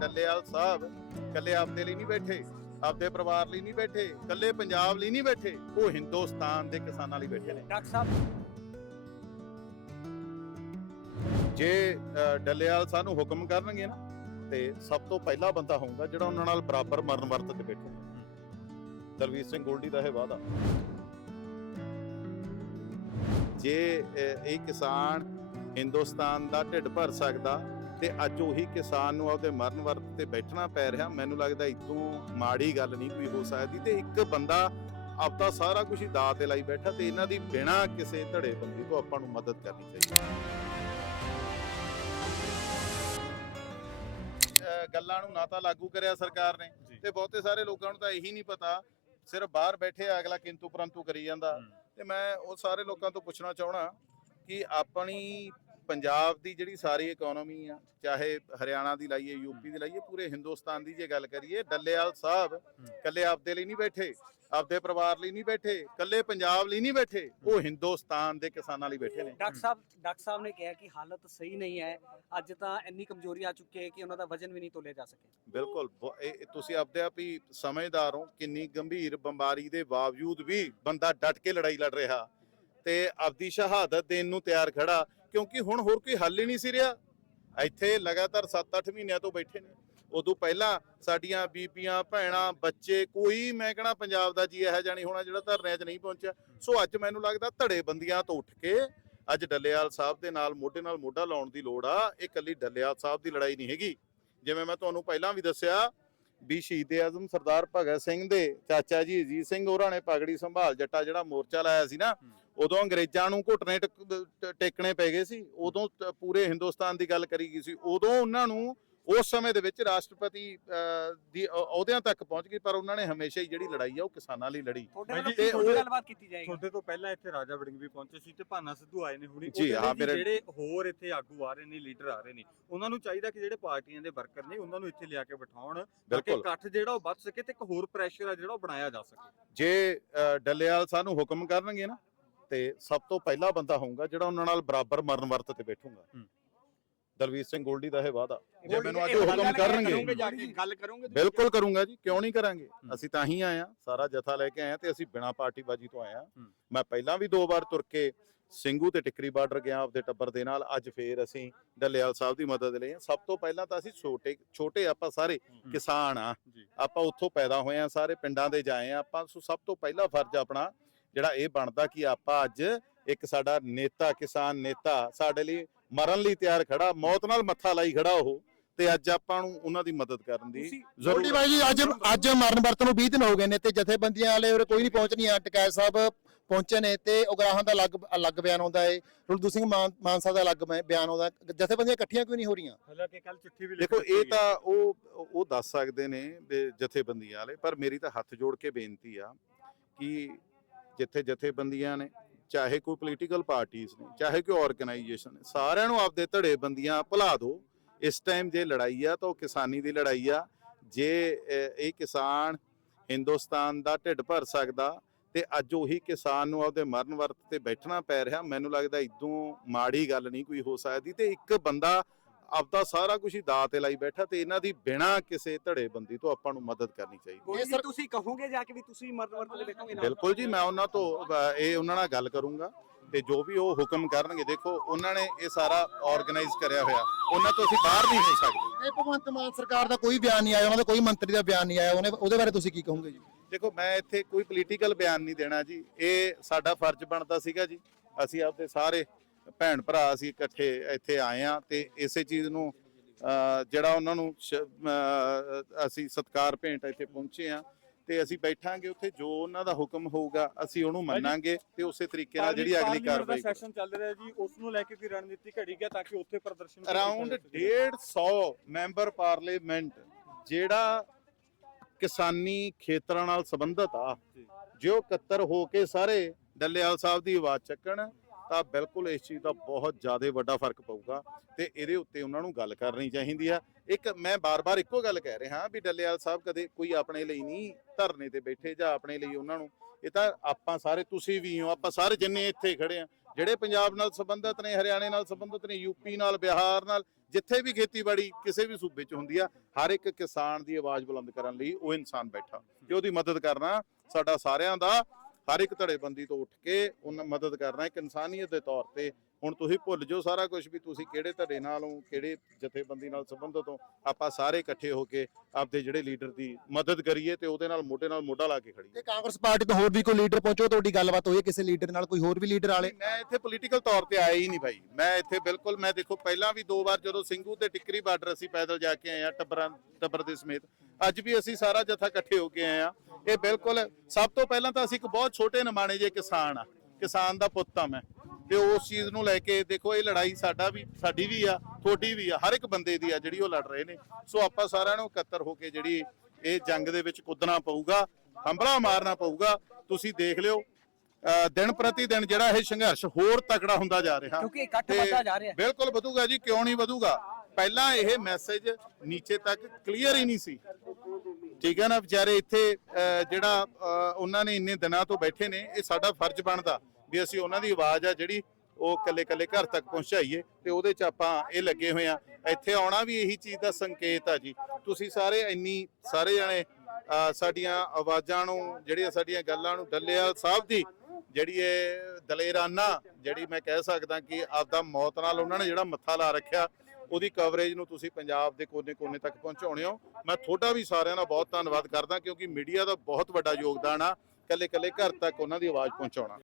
ਡੱਲੇਵਾਲ ਸਾਹਿਬ ਕੱਲੇ ਆਪਦੇ ਲਈ ਨਹੀਂ ਬੈਠੇ ਆਪਦੇ ਪਰਿਵਾਰ ਲਈ ਨਹੀਂ ਬੈਠੇ ਕੱਲੇ ਪੰਜਾਬ ਲਈ ਨਹੀਂ ਬੈਠੇ ਉਹ ਹਿੰਦੁਸਤਾਨ ਦੇ ਕਿਸਾਨਾਂ ਲਈ ਬੈਠੇ ਨੇ। ਡਾਕਟਰ ਸਾਹਿਬ। ਜੇ ਡੱਲੇਵਾਲ ਸਾਨੂੰ ਹੁਕਮ ਕਰਨਗੇ ਨਾ ਤੇ ਸਭ ਤੋਂ ਪਹਿਲਾ ਬੰਦਾ ਹੋਊਗਾ ਜਿਹੜਾ ਉਹਨਾਂ ਨਾਲ ਬਰਾਬਰ ਮਰਨ ਵਰਤ ਤੇ ਬੈਠੇ। ਦਲਵੀਰ ਸਿੰਘ ਗੋਲਡੀ ਦਾ ਇਹ ਵਾਅਦਾ। ਜੇ ਇਹ ਕਿਸਾਨ ਹਿੰਦੁਸਤਾਨ ਦਾ ਢਿੱਡ ਭਰ ਸਕਦਾ ਤੇ ਅੱਜ ਉਹੀ ਕਿਸਾਨ ਨੂੰ ਆਪਦੇ ਮਰਨ ਵਰਤ ਤੇ ਬੈਠਣਾ ਪੈ ਰਿਹਾ। ਮੈਨੂੰ ਲੱਗਦਾ ਇਤੋਂ ਮਾੜੀ ਗੱਲ ਨਹੀਂ ਕੋਈ ਹੋ ਸਕਦੀ ਤੇ ਇੱਕ ਬੰਦਾ ਆਪਦਾ ਸਾਰਾ ਕੁਝ ਹੀ ਦਾਅ ਤੇ ਲਾਈ ਬੈਠਾ ਤੇ ਇਹਨਾਂ ਦੀ ਬਿਨਾਂ ਕਿਸੇ ਧੜੇ ਬੰਦੀ ਤੋਂ ਆਪਾਂ ਨੂੰ ਮਦਦ ਕਰਨੀ ਚਾਹੀਦੀ ਹੈ। ਗੱਲਾਂ ਨੂੰ ਨਾ ਤਾਂ ਲਾਗੂ ਕਰਿਆ ਸਰਕਾਰ ਨੇ ਤੇ ਬਹੁਤੇ ਸਾਰੇ ਲੋਕਾਂ ਨੂੰ ਤਾਂ ਇਹੀ ਨਹੀਂ ਪਤਾ ਸਿਰਫ ਬਾਹਰ ਬੈਠੇ ਆ ਅਗਲਾ ਕਿੰਤੂ ਪਰੰਤੂ ਕਰੀ ਜਾਂਦਾ। ਤੇ ਮੈਂ ਉਹ ਸਾਰੇ ਲੋਕਾਂ ਤੋਂ ਪੁੱਛਣਾ ਚਾਹਣਾ ਕਿ ਆਪਣੀ ਪੰਜਾਬ ਦੀ ਜਿਹੜੀ ਸਾਰੀ ਇਕਨੋਮੀ ਆ ਚਾਹੇ ਹਰਿਆਣਾ ਦੀ ਲਾਈਏ ਯੂਪੀ ਦੀ ਲਾਈਏ ਪੂਰੇ ਹਿੰਦੁਸਤਾਨ ਦੀ ਜੇ ਗੱਲ ਕਰੀਏ ਡੱਲੇਵਾਲ ਸਾਹਿਬ ਕੱਲੇ ਆਪਦੇ ਲਈ ਨਹੀਂ ਬੈਠੇ ਆਪਦੇ ਪਰਿਵਾਰ ਲਈ ਨਹੀਂ ਬੈਠੇ ਕੱਲੇ ਪੰਜਾਬ ਲਈ ਨਹੀਂ ਬੈਠੇ ਉਹ ਹਿੰਦੁਸਤਾਨ ਦੇ ਕਿਸਾਨਾਂ ਲਈ ਬੈਠੇ ਨੇ। ਡਾਕਟਰ ਸਾਹਿਬ ਡਾਕਟਰ ਸਾਹਿਬ ਨੇ ਕਿਹਾ ਕਿ ਹਾਲਤ ਸਹੀ ਨਹੀਂ ਹੈ ਅੱਜ ਤਾਂ ਇੰਨੀ ਕਮਜ਼ੋਰੀ ਆ ਚੁੱਕੀ ਹੈ ਕਿ ਉਹਨਾਂ ਦਾ ਵਜਨ ਵੀ ਨਹੀਂ ਤੋਲਿਆ ਜਾ ਸਕੇ ਬਿਲਕੁਲ ਤੁਸੀਂ ਆਪਦੇ ਆਪ ਹੀ ਸਮਝਦਾਰ ਹੋ ਕਿੰਨੀ ਗੰਭੀਰ ਬਿਮਾਰੀ ਦੇ ਬਾਵਜੂਦ ਵੀ ਬੰਦਾ ਡਟ ਕੇ ਲੜਾਈ ਲੜ ਰਿਹਾ ਤੇ ਆਪਦੀ ਸ਼ਹਾਦਤ ਦੇਣ ਨੂੰ ਤਿਆਰ ਖੜਾ ਕਿਉਂਕਿ ਹੁਣ ਹੋਰ ਕੋਈ ਹੱਲ ਹੀ ਨਹੀਂ ਸੀ ਰਿਹਾ। ਇੱਥੇ ਲਗਾਤਾਰ 7-8 ਮਹੀਨਿਆਂ ਤੋਂ ਬੈਠੇ ਨੇ। ਉਦੋਂ ਪਹਿਲਾਂ ਸਾਡੀਆਂ ਬੀਬੀਆਂ, ਭੈਣਾਂ, ਬੱਚੇ, ਕੋਈ ਮੈਂ ਕਹਣਾ ਪੰਜਾਬ ਦਾ ਜੀ ਇਹੋ ਜਿਹਾ ਹੋਣਾ ਜਿਹੜਾ ਧਰਨਿਆਂ 'ਚ ਨਹੀਂ ਪਹੁੰਚਿਆ। ਸੋ ਅੱਜ ਮੈਨੂੰ ਲੱਗਦਾ ਧੜੇ ਤੋਂ ਉੱਠ ਕੇ ਅੱਜ ਡੱਲੇਵਾਲ ਸਾਹਿਬ ਦੇ ਨਾਲ ਮੋਢੇ ਨਾਲ ਮੋਢਾ ਲਾਉਣ ਦੀ ਲੋੜ ਆ। ਇਹ ਕੱਲੀ ਡੱਲੇਵਾਲ ਸਾਹਿਬ ਦੀ ਲੜਾਈ ਨਹੀਂ ਹੈਗੀ। ਜਿਵੇਂ ਮੈਂ ਤੁਹਾਨੂੰ ਪਹਿਲਾਂ ਵੀ ਦੱਸਿਆ, ਵੀ ਸ਼ਹੀਦ ਆਜ਼ਮ ਸਰਦਾਰ ਭਗਤ ਸਿੰਘ ਦੇ ਚਾਚਾ ਜੀ ਅਜੀਤ ਸਿੰਘ ਹੋਰਾਂ ਨੇ ਪਗੜੀ ਸੰਭਾਲ ਜੱਟਾ ਜਿਹੜਾ ਮੋਰਚਾ ਲਾਇਆ ਸੀ ਨਾ ਉਦੋਂ ਅੰਗਰੇਜ਼ਾਂ ਨੂੰ ਘੁੱਟਣੇ ਟੇਕਣੇ ਪੈ ਗਏ ਸੀ। ਉਦੋਂ ਤ- ਪੂਰੇ ਹਿੰਦੁਸਤਾਨ ਦੀ ਗੱਲ ਕਰੀ ਗਈ ਸੀ। ਉਦੋਂ ਉਹਨਾਂ ਨੂੰ ਉਸ ਸਮੇਂ ਦੇ ਵਿੱਚ ਰਾਸ਼ਟਰਪਤੀ ਦੀ ਅਹੁਦਿਆਂ ਤੱਕ ਪਹੁੰਚ ਗਈ ਪਰ ਉਹਨਾਂ ਨੇ ਹਮੇਸ਼ਾ ਹੀ ਜਿਹੜੀ ਲੜਾਈ ਆ ਉਹ ਕਿਸਾਨਾਂ ਲਈ ਲੜੀ। ਕੀ ਉਹ- ਗੱਲਬਾਤ ਕੀਤੀ ਜਾਏਗੀ। ਤੁਹਾਡੇ ਤੋਂ ਪਹਿਲਾਂ ਇੱਥੇ ਰਾਜਾ ਵੜਿੰਗ ਵੀ ਪਹੁੰਚੇ ਸੀ ਤੇ ਭਾਨਾ ਸਿੱਧੂ ਆਏ ਨੇ। ਹੁਣੀ ਜਿਹੜੇ ਹੋਰ ਇੱਥੇ ਆਗੂ ਆ ਰਹੇ ਨੇ ਲੀਡਰ ਆ ਰਹੇ ਨੇ ਉਹਨਾਂ ਨੂੰ ਚਾਹੀਦਾ ਕਿ ਜਿਹੜੇ ਪਾਰਟੀਆਂ ਦੇ ਵਰਕਰ ਨੇ ਉਹਨਾਂ ਨੂੰ ਇੱਥੇ ਲਿਆ ਕੇ ਬਿਠਾਉਣ ਤਾਂ ਕਿ ਇਕੱਠ ਜਿਹੜਾ ਉਹ ਵੱਧ ਸਕੇ ਤੇ ਇੱਕ ਹੋਰ ਪ੍ਰੈਸ਼ਰ ਆ ਜਿਹੜਾ ਉਹ ਬਣਾਇਆ ਜਾ ਸਕੇ। ਜੇ ਡੱਲੇਵਾਲ ਸਾਨੂੰ ਹੁਕਮ ਕਰਨਗੇ ਨਾ ਤੇ ਸਭ ਤੋਂ ਪਹਿਲਾ ਬੰਦਾ ਹੋਊਗਾ ਜਿਹੜਾ ਉਹਨਾਂ ਨਾਲ ਬਰਾਬਰ ਮਰਨ ਵਰਤ ਤੇ ਬੈਠੂਗਾ। ਦਲਵੀਰ ਸਿੰਘ ਗੋਲਡੀ ਦਾ ਇਹ ਵਾਅਦਾ। ਜੇ ਮੈਨੂੰ ਅੱਜ ਹੁਕਮ ਕਰਨਗੇ ਕਰੋਗੇ ਜਾ ਕੇ? ਗੱਲ ਕਰੋਗੇ ਬਿਲਕੁਲ ਕਰੂੰਗਾ ਜੀ ਕਿਉਂ ਨਹੀਂ ਕਰਾਂਗੇ। ਅਸੀਂ ਤਾਂ ਹੀ ਆਏ ਆ ਸਾਰਾ ਜਥਾ ਲੈ ਕੇ ਆਏ ਆ ਤੇ ਅਸੀਂ ਬਿਨਾਂ ਪਾਰਟੀਬਾਜੀ ਤੋਂ ਆਏ ਆ। ਮੈਂ ਪਹਿਲਾਂ ਵੀ ਦੋ ਵਾਰ ਤੁਰ ਕੇ ਸਿੰਘੂ ਤੇ ਟਿੱਕਰੀ ਬਾਰਡਰ ਗਿਆ ਆਪਦੇ ਟੱਬਰ ਦੇ ਨਾਲ। ਅੱਜ ਫੇਰ ਅਸੀਂ ਡੱਲੇਵਾਲ ਸਾਹਿਬ ਦੀ ਮਦਦ ਲਈ ਆ ਸਭ ਤੋਂ ਪਹਿਲਾਂ ਤਾਂ ਅਸੀਂ ਛੋਟੇ ਛੋਟੇ ਆਪਾਂ ਸਾਰੇ ਕਿਸਾਨ ਆ ਆਪਾਂ ਉੱਥੋਂ ਪੈਦਾ ਹੋਏ ਆ ਸਾਰੇ ਪਿੰਡਾਂ ਦੇ ਜਾਏ ਆ ਆਪਾਂ ਸੋ ਸਭ ਤੋਂ ਪਹਿਲਾ ਫਰਜ਼ ਆਪਣਾ ਜਿਹੜਾ ਇਹ ਬਣਦਾ ਕਿ ਆਪਾਂ ਅੱਜ ਇੱਕ ਸਾਡਾ ਨੇਤਾ ਕਿਸਾਨ ਨੇਤਾ ਸਾਡੇ ਲਈ ਮਰਨ ਲਈ ਤਿਆਰ ਖੜਾ ਮੌਤ ਨਾਲ ਮੱਥਾ ਲਾਈ ਖੜਾ ਉਹ ਤੇ ਅੱਜ ਆਪਾਂ ਨੂੰ ਉਹਨਾਂ ਦੀ ਮਦਦ ਕਰਨ ਦੀ ਜ਼ਰੂਰ ਬਾਈ ਜੀ ਅੱਜ ਅੱਜ ਮਰਨ ਵਰਤਨ ਨੂੰ 20 ਦਿਨ ਹੋ ਗਏ ਨੇ ਤੇ ਜਥੇਬੰਦੀਆਂ ਵਾਲੇ ਉਰੇ ਕੋਈ ਨਹੀਂ ਪਹੁੰਚ ਨਹੀਂ ਆ। ਟਕੈਤ ਸਾਹਿਬ ਪਹੁੰਚੇ ਨੇ ਤੇ ਉਗਰਾਹਾਂ ਦਾ ਅਲੱਗ ਅਲੱਗ ਬਿਆਨ ਆਉਂਦਾ ਹੈ ਰੁਲਦੂ ਸਿੰਘ ਮਾਨ ਮਾਨਸਾ ਦਾ ਅਲੱਗ ਬਿਆਨ ਆਉਂਦਾ ਜਥੇਬੰਦੀਆਂ ਇਕੱਠੀਆਂ ਕਿਉਂ ਨਹੀਂ ਹੋ ਰਹੀਆਂ? ਹਾਲਾਂਕਿ ਕੱਲ ਚਿੱਠੀ ਵੀ ਦੇਖੋ ਇਹ। ਤਾਂ ਉਹ ਉਹ ਦੱਸ ਸਕਦੇ ਨੇ ਜਥੇਬੰਦੀਆਂ ਵਾਲੇ ਪਰ ਮੇਰੀ ਤਾਂ ਹੱਥ ਜੋੜ ਕੇ ਬੇਨਤੀ ਆ ਕਿ ਜਿੱਥੇ ਜਥੇਬੰਦੀਆਂ ਨੇ, ਚਾਹੇ ਕੋਈ ਪੋਲੀਟੀਕਲ ਪਾਰਟੀਆਂ ਨੇ, ਚਾਹੇ ਕੋਈ ਆਰਗੇਨਾਈਜੇਸ਼ਨ ਨੇ, ਸਾਰਿਆਂ ਨੂੰ ਆਪਦੇ ਧੜੇ ਭੁਲਾ ਦਿਓ ਇਸ ਟਾਈਮ ਜੇ ਲੜਾਈ ਆ ਤਾਂ ਉਹ ਕਿਸਾਨੀ ਦੀ ਲੜਾਈ ਆ। ਜੇ ਇਹ ਕਿਸਾਨ ਹਿੰਦੁਸਤਾਨ ਦਾ ਢਿੱਡ ਭਰ ਸਕਦਾ ਤੇ ਅੱਜ ਉਹੀ ਕਿਸਾਨ ਨੂੰ ਆਪਦੇ ਮਰਨ ਵਰਤ ਤੇ ਬੈਠਣਾ ਪੈ ਰਿਹਾ, ਮੈਨੂੰ ਲੱਗਦਾ ਇਦੋਂ ਮਾੜੀ ਗੱਲ ਨਹੀਂ ਕੋਈ ਹੋ ਸਕਦੀ ਤੇ ਇੱਕ ਬੰਦਾ ਆਪਦਾ ਸਾਰਾ ਕੁਝ ਹੀ ਦਾਅ ਤੇ ਲਾਈ ਬੈਠਾ ਤੇ ਇਹਨਾਂ ਦੀ ਬਿਨਾਂ ਕਿਸੇ ਧੜੇ ਬੰਦੀ ਤੋਂ ਆਪਾਂ ਨੂੰ ਮਦਦ ਕਰਨੀ ਚਾਹੀਦੀ ਇਹ ਸਰ- ਤੁਸੀਂ ਕਹੋਗੇ ਜਾ ਕੇ ਵੀ ਤੁਸੀਂ ਮਰਨ ਵਰਤ ਦੇ ਨਾਲ? ਬਿਲਕੁਲ ਜੀ ਮੈਂ ਉਹਨਾਂ ਤੋਂ ਇਹ ਉਹਨਾਂ ਨਾਲ ਗੱਲ ਕਰੂੰਗਾ ਤੇ ਜੋ ਵੀ ਉਹ ਹੁਕਮ ਕਰਨਗੇ ਦੇਖੋ ਉਹਨਾਂ ਨੇ ਇਹ ਸਾਰਾ ਆਰਗੇਨਾਈਜ਼ ਕਰਿਆ ਹੋਇਆ। ਉਹਨਾਂ ਤੋਂ ਅਸੀਂ ਬਾਹਰ ਨਹੀਂ ਹੋ ਸਕਦੇ। ਇਹ ਭਗਵੰਤ ਮਾਨ ਸਰਕਾਰ ਦਾ ਕੋਈ ਬਿਆਨ ਨਹੀਂ ਆਇਆ ਉਹਨਾਂ ਦਾ ਕੋਈ ਮੰਤਰੀ ਦਾ ਬਿਆਨ ਨਹੀਂ ਆਇਆ ਉਹਨੇ ਉਹਦੇ ਬਾਰੇ ਤੁਸੀਂ ਕੀ ਕਹੋਗੇ ਜੀ? ਦੇਖੋ ਮੈਂ ਇੱਥੇ ਕੋਈ ਪੋਲੀਟੀਕਲ ਬਿਆਨ ਨਹੀਂ ਦੇਣਾ ਜੀ ਇਹ ਸਾਡਾ ਫਰਜ਼ ਬਣਦਾ ਸੀਗਾ ਜੀ ਅਸੀਂ ਆਪਦੇ ਸਾਰੇ ਭੈਣ ਭਰਾ ਅਸੀਂ ਇਕੱਠੇ ਇੱਥੇ ਆਏ ਆ ਤੇ ਇਸੇ ਚੀਜ਼ ਨੂੰ ਜਿਹੜਾ ਉਹਨਾਂ ਨੂੰ ਅਸੀਂ ਸਤਕਾਰ ਭੇਂਟ ਇੱਥੇ ਪਹੁੰਚੇ ਆ ਤੇ ਅਸੀਂ ਬੈਠਾਂਗੇ ਉੱਥੇ ਜੋ ਉਹਨਾਂ ਦਾ ਹੁਕਮ ਹੋਊਗਾ ਅਸੀਂ ਉਹਨੂੰ ਮੰਨਾਂਗੇ ਤੇ ਉਸੇ ਤਰੀਕੇ ਨਾਲ ਜਿਹੜੀ ਅਗਲੀ ਕਾਰਵਾਈ ਸੈਸ਼ਨ ਚੱਲ ਰਿਹਾ ਜੀ ਉਸ ਨੂੰ ਲੈ ਕੇ ਕੋਈ ਰਣਨੀਤੀ ਘੜੀ ਗਿਆ ਤਾਂ ਕਿ ਉੱਥੇ ਪ੍ਰਦਰਸ਼ਨ ਅਰਾਊਂਡ ਜਾ ਸਕੇ। 150 ਮੈਂਬਰ ਪਾਰਲੀਮੈਂਟ ਜਿਹੜਾ ਕਿਸਾਨੀ ਖੇਤਰਾਂ ਨਾਲ ਸੰਬੰਧਿਤ ਆ ਜੀ। ਇਕੱਤਰ ਹੋ ਕੇ ਸਾਰੇ ਡੱਲੇਵਾਲ ਸਾਹਿਬ ਦੀ ਆਵਾਜ਼ ਚੱਕਣ ਤਾਂ ਬਿਲਕੁਲ ਇਸ ਚੀਜ਼ ਦਾ ਬਹੁਤ ਜ਼ਿਆਦਾ ਵੱਡਾ ਫ਼ਰਕ ਪਊਗਾ ਤੇ ਇਹਦੇ ਉੱਤੇ ਉਹਨਾਂ ਨੂੰ ਗੱਲ ਕਰਨੀ ਚਾਹੀਦੀ ਆ। ਇੱਕ ਮੈਂ ਬਾਰ-ਬਾਰ ਇੱਕੋ ਗੱਲ ਕਹਿ ਰਿਹਾ ਵੀ ਡੱਲੇਵਾਲ ਸਾਹਿਬ ਕਦੇ ਕੋਈ ਆਪਣੇ ਲਈ ਨਹੀਂ ਧਰਨੇ ਤੇ ਬੈਠੇ ਜਾਂ ਆਪਣੇ ਲਈ ਉਹਨਾਂ ਨੂੰ। ਇਹ ਤਾਂ ਆਪਾਂ ਸਾਰੇ ਤੁਸੀਂ ਵੀ ਹੋ, ਆਪਾਂ ਸਾਰੇ ਜਿੰਨੇ ਇੱਥੇ ਖੜੇ ਆ, ਜਿਹੜੇ ਪੰਜਾਬ ਨਾਲ ਸੰਬੰਧਿਤ ਨੇ, ਹਰਿਆਣੇ ਨਾਲ ਸੰਬੰਧਿਤ ਨੇ ਯੂਪੀ ਨਾਲ, ਬਿਹਾਰ ਨਾਲ, ਜਿੱਥੇ ਵੀ ਖੇਤੀਬਾੜੀ ਕਿਸੇ ਵੀ ਸੂਬੇ 'ਚ ਹੁੰਦੀ ਆ, ਹਰ ਇੱਕ ਕਿਸਾਨ ਦੀ ਆਵਾਜ਼ ਬੁਲੰਦ ਕਰਨ ਲਈ ਉਹ ਇਨਸਾਨ ਬੈਠਾ। ਤੇ ਉਹਦੀ ਮਦਦ ਕਰਨਾ ਸਾਡਾ ਸਾਰਿਆਂ ਦਾ ਹਰ ਇੱਕ ਧੜੇਬੰਦੀ ਤੋਂ ਉੱਠ ਕੇ ਉਹਨਾਂ ਮਦਦ ਕਰਨਾ ਇੱਕ ਇਨਸਾਨੀਅਤ ਦੇ ਤੌਰ ਤੇ ਹੁਣ ਤੁਸੀਂ ਭੁੱਲ ਜਾਓ ਸਾਰਾ ਕੁਝ ਵੀ ਤੁਸੀਂ ਕਿਹੜੇ ਧੜੇ ਨਾਲ ਹੋ ਕਿਹੜੇ ਜਥੇਬੰਦੀ ਨਾਲ ਸੰਬੰਧਿਤ ਹੋ ਆਪਾਂ ਸਾਰੇ ਇਕੱਠੇ ਹੋ ਕੇ ਆਪਦੇ ਜਿਹੜੇ ਲੀਡਰ ਦੀ ਮਦਦ ਕਰੀਏ ਤੇ ਉਹਦੇ ਨਾਲ ਮੋਢੇ ਨਾਲ ਮੋਢਾ ਲਾ ਕੇ ਖੜੀਏ। ਤੇ ਕਾਂਗਰਸ ਪਾਰਟੀ ਤੋਂ ਹੋਰ ਵੀ ਕੋਈ ਲੀਡਰ ਪਹੁੰਚੋ ਤੁਹਾਡੀ ਗੱਲਬਾਤ ਹੋਈ ਕਿਸੇ ਲੀਡਰ ਨਾਲ ਕੋਈ ਹੋਰ ਵੀ ਲੀਡਰ ਵਾਲੇ ਮੈਂ ਇੱਥੇ ਪੋਲੀਟੀਕਲ ਤੌਰ ਤੇ ਆਇਆ ਹੀ ਨਹੀਂ ਭਾਈ। ਮੈਂ ਇੱਥੇ ਬਿਲਕੁਲ ਮੈਂ ਦੇਖੋ ਪਹਿਲਾਂ ਵੀ ਦੋ ਵਾਰ ਜਦੋਂ ਸਿੰਘੂ ਤੇ ਟਿੱਕਰੀ ਬਾਰਡਰ ਅਸੀਂ ਪੈਦਲ ਜਾ ਕੇ ਆਏ ਆ ਟੱਬਰਾਂ ਟੱਬਰ ਦੇ ਸਮੇਤ ਅੱਜ ਵੀ ਅਸੀਂ ਸਾਰਾ ਜਥਾ ਇਕੱਠੇ ਹੋ ਕੇ ਆਏ ਆ ਇਹ ਬਿਲਕੁਲ ਸਭ ਤੋਂ ਪਹਿਲਾਂ ਤਾਂ ਅਸੀਂ ਇੱਕ ਬਹੁਤ ਛੋਟੇ ਨਿਮਾਣੇ ਜੇ ਕਿਸਾਨ ਆ ਕਿਸਾਨ ਦਾ ਪੁੱਤ ਆ ਮੈਂ। ਤੇ ਉਸ ਚੀਜ਼ ਨੂੰ ਲੈ ਕੇ ਦੇਖੋ ਇਹ ਲੜਾਈ ਸਾਡਾ ਵੀ ਸਾਡੀ ਵੀ ਆ ਤੁਹਾਡੀ ਵੀ ਆ ਹਰ ਇੱਕ ਬੰਦੇ ਦੀ ਆ ਜਿਹੜੀ ਉਹ ਲੜ ਰਹੇ ਨੇ। ਸੋ ਆਪਾਂ ਸਾਰਿਆਂ ਨੂੰ ਇਕੱਤਰ ਹੋ ਕੇ ਜਿਹੜੀ ਇਹ ਜੰਗ ਦੇ ਵਿੱਚ ਕੁੱਦਣਾ ਪਊਗਾ ਹੰਬਲਾ ਮਾਰਨਾ ਪਊਗਾ। ਤੁਸੀਂ ਦੇਖ ਲਿਓ ਦਿਨ ਪ੍ਰਤੀ ਦਿਨ ਜਿਹੜਾ ਇਹ ਸੰਘਰਸ਼ ਹੋਰ ਤਕੜਾ ਹੁੰਦਾ ਜਾ ਰਿਹਾ। ਕਿਉਂਕਿ ਇਕੱਠ ਵੱਧਦਾ ਜਾ ਰਿਹਾ। ਬਿਲਕੁਲ ਵਧੂਗਾ ਜੀ ਕਿਉਂ ਨਹੀਂ ਵਧੂਗਾ? ਪਹਿਲਾਂ ਇਹ ਮੈਸੇਜ ਨੀਚੇ ਤੱਕ ਕਲੀਅਰ ਹੀ ਨਹੀਂ ਸੀ। ਠੀਕ ਹੈ ਨਾ ਵਿਚਾਰੇ ਇੱਥੇ ਜਿਹੜਾ ਉਹਨਾਂ ਨੇ ਇੰਨੇ ਦਿਨਾਂ ਤੋਂ ਬੈਠੇ ਨੇ ਇਹ ਸਾਡਾ ਫਰਜ਼ ਬਣਦਾ। ਕਿ ਅਸੀਂ ਉਹਨਾਂ ਦੀ ਆਵਾਜ਼ ਆ ਜਿਹੜੀ ਉਹ ਕੱਲੇ ਕੱਲੇ ਘਰ ਤੱਕ ਪਹੁੰਚਾਈਏ ਤੇ ਉਹਦੇ ਚ ਆਪਾਂ ਇਹ ਲੱਗੇ ਹੋਏ ਆ। ਇੱਥੇ ਆਉਣਾ ਵੀ ਇਹੀ ਚੀਜ਼ ਦਾ ਸੰਕੇਤ ਆ ਜੀ। ਤੁਸੀਂ ਸਾਰੇ ਇੰਨੀ ਸਾਰੇ ਜਣੇ ਸਾਡੀਆਂ ਆਵਾਜ਼ਾਂ ਨੂੰ, ਜਿਹੜੀਆਂ ਸਾਡੀਆਂ ਗੱਲਾਂ ਨੂੰ ਡੱਲੇਵਾਲ ਸਾਹਿਬ ਦੀ, ਜਿਹੜੀ ਇਹ ਦਲੇਰਾਨਾ, ਜਿਹੜੀ ਮੈਂ ਕਹਿ ਸਕਦਾ ਕਿ ਆਪਦਾ ਮੌਤ ਨਾਲ ਉਹਨਾਂ ਨੇ ਜਿਹੜਾ ਮੱਥਾ ਲਾ ਰੱਖਿਆ, ਉਹਦੀ ਕਵਰੇਜ ਨੂੰ ਤੁਸੀਂ ਪੰਜਾਬ ਦੇ ਕੋਨੇ-ਕੋਨੇ ਤੱਕ ਪਹੁੰਚਾਉਣੇ ਹੋ। ਮੈਂ ਤੁਹਾਡਾ ਵੀ ਸਾਰਿਆਂ ਦਾ ਬਹੁਤ ਧੰਨਵਾਦ ਕਰਦਾ ਕਿਉਂਕਿ ਮੀਡੀਆ ਦਾ ਬਹੁਤ ਵੱਡਾ ਯੋਗਦਾਨ ਆ। ਕੱਲੇ-ਕੱਲੇ ਘਰ ਤੱਕ ਉਹਨਾਂ ਦੀ ਆਵਾਜ਼ ਪਹੁੰਚਾਉਣਾ।